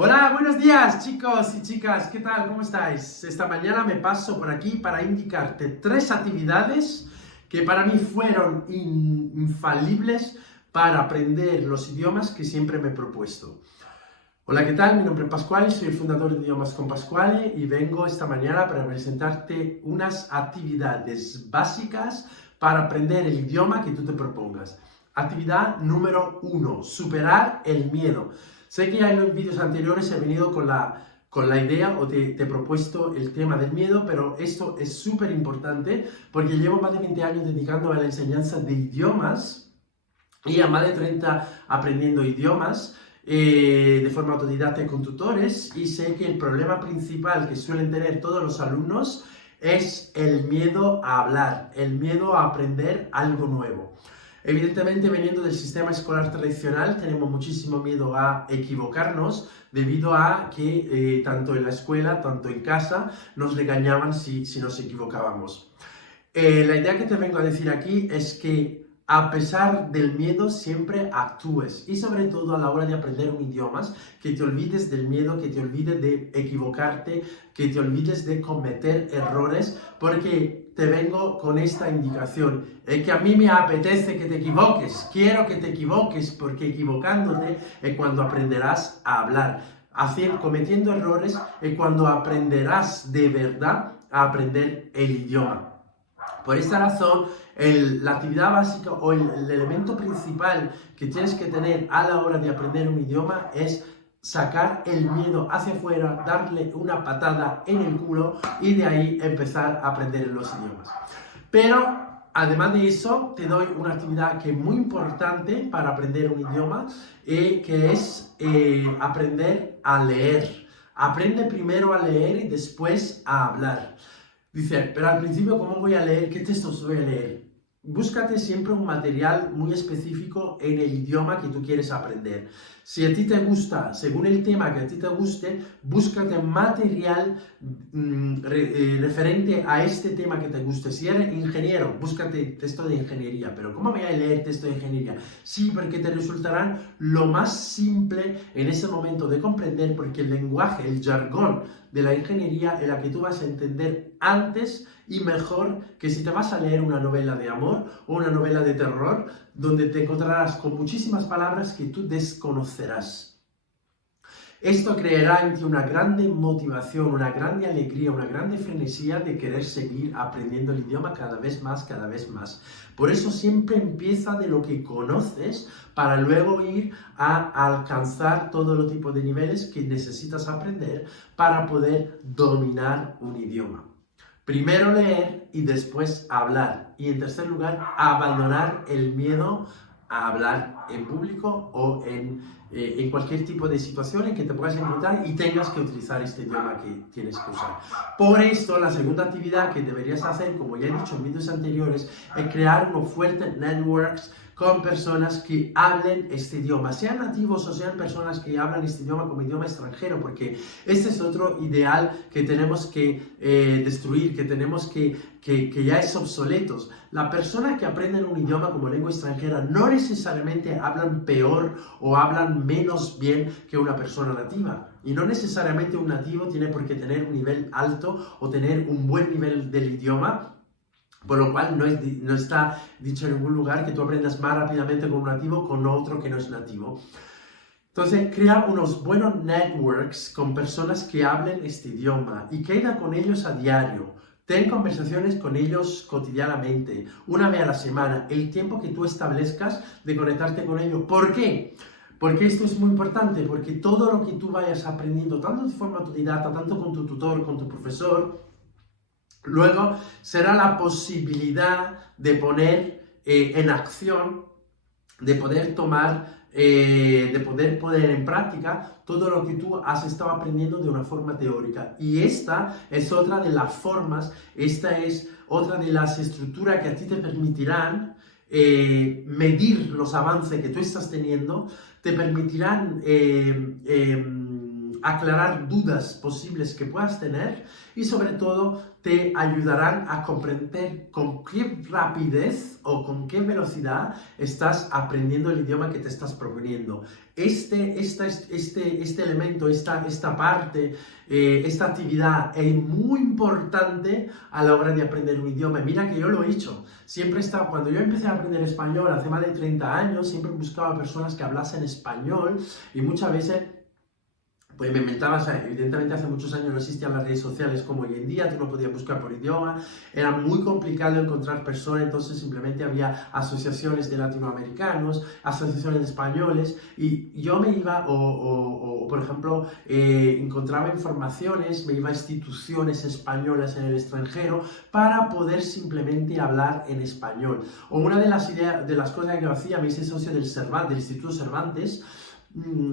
Hola, buenos días chicos y chicas, ¿qué tal? ¿Cómo estáis? Esta mañana me paso por aquí para indicarte 3 actividades que para mí fueron infalibles para aprender los idiomas que siempre me he propuesto. Hola, ¿qué tal? Mi nombre es Pasquale, soy el fundador de Idiomas con Pasquale y vengo esta mañana para presentarte unas actividades básicas para aprender el idioma que tú te propongas. Actividad número 1, superar el miedo. Sé que ya en los vídeos anteriores he venido con la idea o te he propuesto el tema del miedo, pero esto es súper importante porque llevo más de 20 años dedicándome a la enseñanza de idiomas y a más de 30 aprendiendo idiomas de forma autodidacta y con tutores, y sé que el problema principal que suelen tener todos los alumnos es el miedo a hablar, el miedo a aprender algo nuevo. Evidentemente, veniendo del sistema escolar tradicional, tenemos muchísimo miedo a equivocarnos debido a que tanto en la escuela, tanto en casa, nos regañaban si nos equivocábamos. La idea que te vengo a decir aquí es que a pesar del miedo siempre actúes y sobre todo a la hora de aprender un idioma, que te olvides del miedo, que te olvides de equivocarte, que te olvides de cometer errores, porque te vengo con esta indicación. Es que a mí me apetece que te equivoques, quiero que te equivoques, porque equivocándote es cuando aprenderás a hablar. Cometiendo errores es cuando aprenderás de verdad a aprender el idioma. Por esta razón, la actividad básica o el elemento principal que tienes que tener a la hora de aprender un idioma es sacar el miedo hacia afuera, darle una patada en el culo y de ahí empezar a aprender los idiomas. Pero además de eso, te doy una actividad que es muy importante para aprender un idioma, que es aprender a leer. Aprende primero a leer y después a hablar. Dice, pero al principio, ¿cómo voy a leer? ¿Qué textos voy a leer? Búscate siempre un material muy específico en el idioma que tú quieres aprender. Si a ti te gusta, según el tema que a ti te guste, búscate material referente a este tema que te guste. Si eres ingeniero, búscate texto de ingeniería. Pero ¿cómo voy a leer texto de ingeniería? Sí, porque te resultarán lo más simple en ese momento de comprender, porque el lenguaje, el jargón de la ingeniería es la que tú vas a entender antes y mejor que si te vas a leer una novela de amor o una novela de terror, donde te encontrarás con muchísimas palabras que tú desconocerás. Esto creará en ti una grande motivación, una grande alegría, una grande frenesía de querer seguir aprendiendo el idioma cada vez más, cada vez más. Por eso siempre empieza de lo que conoces para luego ir a alcanzar todo el tipo de niveles que necesitas aprender para poder dominar un idioma. Primero leer y después hablar. Y en tercer lugar, abandonar el miedo a hablar en público o en cualquier tipo de situación en que te puedas encontrar y tengas que utilizar este idioma que tienes que usar. Por esto, la segunda actividad que deberías hacer, como ya he dicho en vídeos anteriores, es crear unos fuertes networks con personas que hablen este idioma, sean nativos o sean personas que hablan este idioma como idioma extranjero, porque este es otro ideal que tenemos que destruir, que tenemos que ya es obsoleto. Las personas que aprenden un idioma como lengua extranjera no necesariamente hablan peor o hablan menos bien que una persona nativa. Y no necesariamente un nativo tiene por qué tener un nivel alto o tener un buen nivel del idioma. Por lo cual no está dicho en ningún lugar que tú aprendas más rápidamente con un nativo con otro que no es nativo. Entonces, crea unos buenos networks con personas que hablen este idioma y queda con ellos a diario. Ten conversaciones con ellos cotidianamente, una vez a la semana, el tiempo que tú establezcas de conectarte con ellos. ¿Por qué? Porque esto es muy importante, porque todo lo que tú vayas aprendiendo, tanto de forma autodidacta, tanto con tu tutor, con tu profesor, luego será la posibilidad de poner en acción, de poder poner en práctica todo lo que tú has estado aprendiendo de una forma teórica. Y esta es otra de las formas, esta es otra de las estructuras que a ti te permitirán medir los avances que tú estás teniendo, te permitirán aclarar dudas posibles que puedas tener y sobre todo te ayudarán a comprender con qué rapidez o con qué velocidad estás aprendiendo el idioma que te estás proponiendo. Este elemento, esta parte, esta actividad es muy importante a la hora de aprender un idioma. Mira que yo lo he hecho. Siempre estaba, cuando yo empecé a aprender español hace más de 30 años, siempre buscaba personas que hablasen español y muchas veces pues me inventaba, o sea, evidentemente hace muchos años no existían las redes sociales como hoy en día, tú no podías buscar por idioma, era muy complicado encontrar personas, entonces simplemente había asociaciones de latinoamericanos, asociaciones de españoles, y yo me iba, por ejemplo, encontraba informaciones, me iba a instituciones españolas en el extranjero para poder simplemente hablar en español. O una de las ideas, de las cosas que yo hacía, me hice socio del Instituto Cervantes,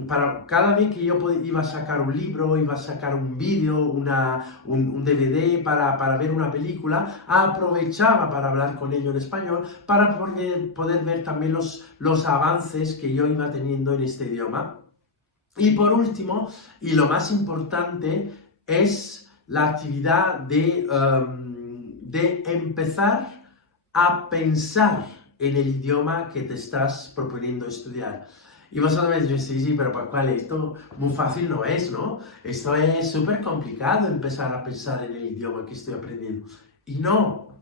para cada vez que yo iba a sacar un libro, iba a sacar un vídeo, un DVD para ver una película, aprovechaba para hablar con ellos en español, para poder ver también los avances que yo iba teniendo en este idioma. Y por último, y lo más importante, es la actividad de empezar a pensar en el idioma que te estás proponiendo estudiar. Y vosotros me decís, sí, pero ¿para cuál? Esto muy fácil no es, ¿no? Esto es súper complicado empezar a pensar en el idioma que estoy aprendiendo. Y no,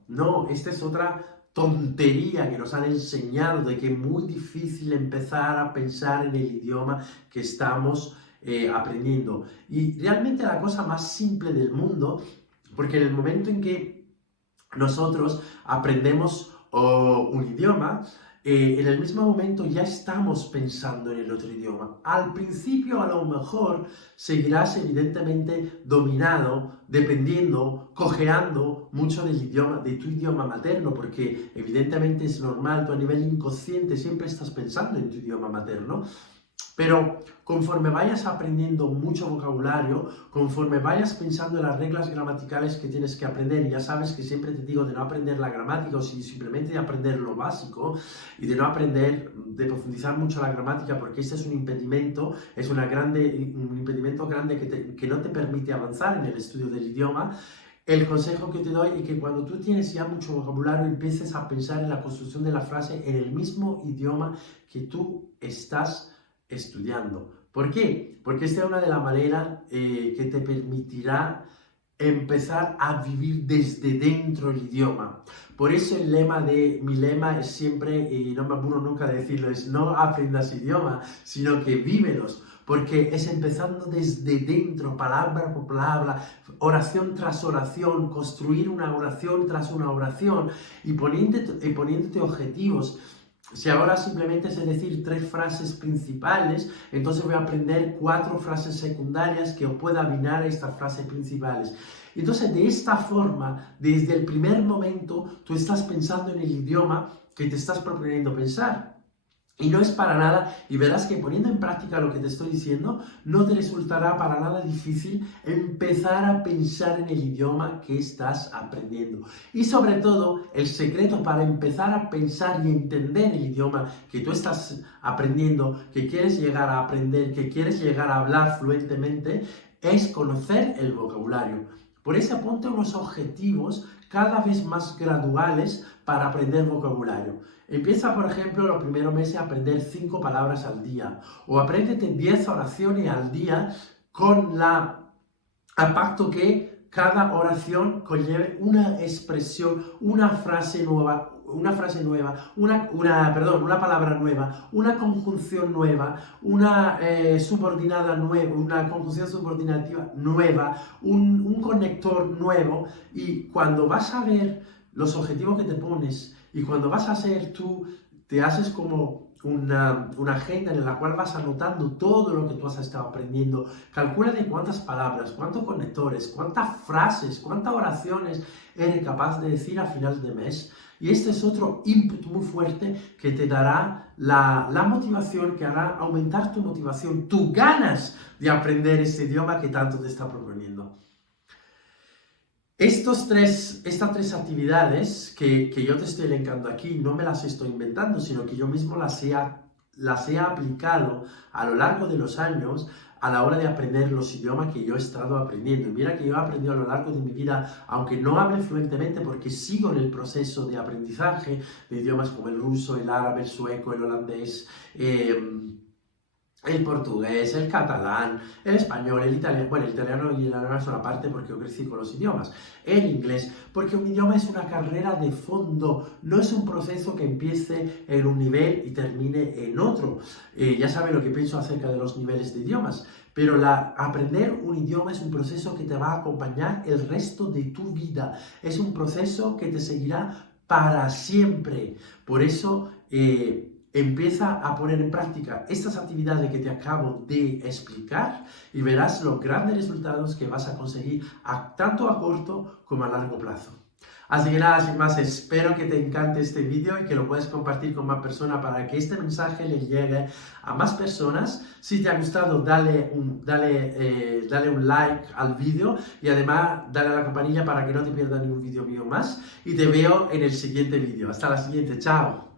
esta es otra tontería que nos han enseñado de que es muy difícil empezar a pensar en el idioma que estamos aprendiendo. Y realmente la cosa más simple del mundo, porque en el momento en que nosotros aprendemos un idioma, en el mismo momento ya estamos pensando en el otro idioma. Al principio a lo mejor seguirás evidentemente dominado, dependiendo, cojeando mucho del idioma, de tu idioma materno, porque evidentemente es normal, tú a nivel inconsciente siempre estás pensando en tu idioma materno. Pero conforme vayas aprendiendo mucho vocabulario, conforme vayas pensando en las reglas gramaticales que tienes que aprender, y ya sabes que siempre te digo de no aprender la gramática, o simplemente de aprender lo básico, y de no aprender, de profundizar mucho la gramática, porque este es un impedimento, un impedimento grande que no te permite avanzar en el estudio del idioma. El consejo que te doy es que cuando tú tienes ya mucho vocabulario, empieces a pensar en la construcción de la frase en el mismo idioma que tú estás estudiando. ¿Por qué? Porque esta es una de las maneras que te permitirá empezar a vivir desde dentro el idioma. Por eso mi lema es siempre, y no me aburro nunca de decirlo, es no aprendas idiomas, sino que vívelos. Porque es empezando desde dentro, palabra por palabra, oración tras oración, construir una oración tras una oración y poniéndote objetivos. Si ahora simplemente sé decir 3 frases principales, entonces voy a aprender 4 frases secundarias que pueda afinar a estas frases principales. Entonces, de esta forma, desde el primer momento, tú estás pensando en el idioma que te estás proponiendo pensar. Y no es para nada, y verás que poniendo en práctica lo que te estoy diciendo, no te resultará para nada difícil empezar a pensar en el idioma que estás aprendiendo. Y sobre todo, el secreto para empezar a pensar y entender el idioma que tú estás aprendiendo, que quieres llegar a aprender, que quieres llegar a hablar fluentemente, es conocer el vocabulario. Por eso ponte unos objetivos cada vez más graduales para aprender vocabulario. Empieza, por ejemplo, los primeros meses a aprender 5 palabras al día, o apréndete 10 oraciones al día a pacto que cada oración conlleve una expresión, una frase nueva, una palabra nueva, una conjunción nueva, una subordinada nueva, una conjunción subordinativa nueva, un conector nuevo. Y cuando vas a ver los objetivos que te pones y cuando vas a hacer tú, te haces como una agenda en la cual vas anotando todo lo que tú has estado aprendiendo. Calcula de cuántas palabras, cuántos conectores, cuántas frases, cuántas oraciones eres capaz de decir a final de mes. Y este es otro input muy fuerte que te dará la motivación, que hará aumentar tu motivación, tus ganas de aprender este idioma que tanto te está proponiendo. Estas 3 actividades que yo te estoy elencando aquí, no me las estoy inventando, sino que yo mismo las he aplicado a lo largo de los años a la hora de aprender los idiomas que yo he estado aprendiendo. Y mira que yo he aprendido a lo largo de mi vida, aunque no hable fluentemente, porque sigo en el proceso de aprendizaje de idiomas como el ruso, el árabe, el sueco, el holandés, el portugués, el catalán, el español, el italiano, bueno, el italiano y el alemán son aparte porque yo crecí con los idiomas, el inglés, porque un idioma es una carrera de fondo, no es un proceso que empiece en un nivel y termine en otro. Ya saben lo que pienso acerca de los niveles de idiomas, pero aprender un idioma es un proceso que te va a acompañar el resto de tu vida, es un proceso que te seguirá para siempre. Por eso, empieza a poner en práctica estas actividades que te acabo de explicar y verás los grandes resultados que vas a conseguir tanto a corto como a largo plazo. Así que nada, sin más, espero que te encante este vídeo y que lo puedas compartir con más personas para que este mensaje le llegue a más personas. Si te ha gustado, dale un like al vídeo y además dale a la campanilla para que no te pierdas ningún vídeo mío más. Y te veo en el siguiente vídeo. Hasta la siguiente, chao.